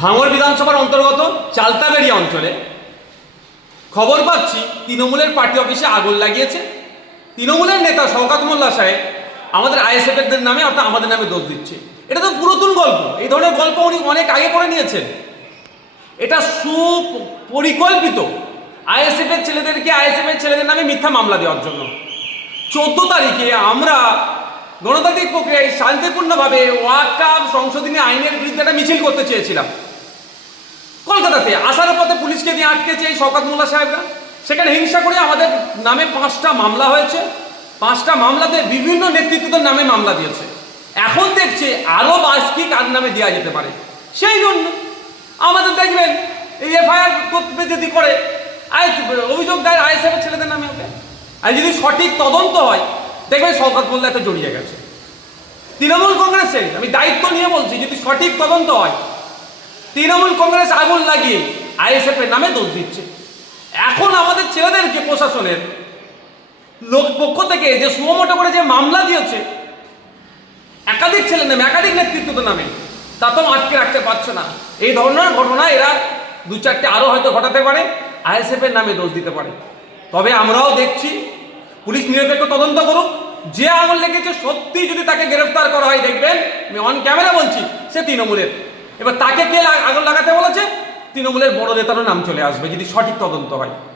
ভাঙর বিধানসভার অন্তর্গত চালতাবেড়িয়া অঞ্চলে খবর পাচ্ছি তৃণমূলের পার্টি অফিসে আগুন লাগিয়েছে তৃণমূলের নেতা শওকাত মোল্লা সাহেব আমাদের আইএসএফের নামে অর্থাৎ আমাদের নামে দোষ দিচ্ছে এটা তো পুরাতন গল্প এই ধরনের গল্প উনি অনেক আগে করে নিয়েছেন এটা সুপরিকল্পিত আইএসএফের ছেলেদেরকে আইএসএফের ছেলেদের নামে মিথ্যা মামলা দেওয়ার জন্য চোদ্দ তারিখে আমরা গণতান্ত্রিক প্রক্রিয়ায় শান্তিপূর্ণভাবে ওয়াকাব সংশোধনী আইনের বিরুদ্ধে একটা মিছিল করতে চেয়েছিলাম কলকাতাতে আসার পথে পুলিশকে দিয়ে আটকেছে এই শকাত মোল্লা সাহেবরা সেখানে হিংসা করে আমাদের নামে পাঁচটা মামলা হয়েছে পাঁচটা মামলাতে বিভিন্ন নেতৃত্বদের নামে মামলা দিয়েছে এখন দেখছে আরও বাসকি কার নামে দেওয়া যেতে পারে সেই জন্য আমাদের দেখবেন এই এফআইআর করতে যদি করে অভিযোগ দেয় আইএসএফের ছেলেদের নামে হবে আর যদি সঠিক তদন্ত হয় দেখবেন শওকত মোল্লা এত জড়িয়ে গেছে তৃণমূল কংগ্রেসে আমি দায়িত্ব নিয়ে বলছি যদি সঠিক তদন্ত হয় তৃণমূল কংগ্রেস আগুন লাগিয়ে আইএসএফ এর নামে দোষ দিচ্ছে এখন আমাদের ছেলেদেরকে প্রশাসনের লোক পক্ষ থেকে যে সুমোটো করে যে মামলা দিয়েছে একাধিক ছেলে নামে একাধিক নেতৃত্বের নামে তা তো আটকে রাখতে পারছে না এই ধরনের ঘটনা এরা দু চারটে আরও হয়তো ঘটাতে পারে আইএসএফের নামে দোষ দিতে পারে তবে আমরাও দেখছি পুলিশ নিরপেক্ষ তদন্ত করুক যে আঙুল লেগেছে সত্যি যদি তাকে গ্রেফতার করা হয় দেখবেন আমি অন ক্যামেরা বলছি সে তৃণমূলের এবার তাকে কে আগুন লাগাতে বলেছে তৃণমূলের বড় নেতারও নাম চলে আসবে যদি সঠিক তদন্ত হয়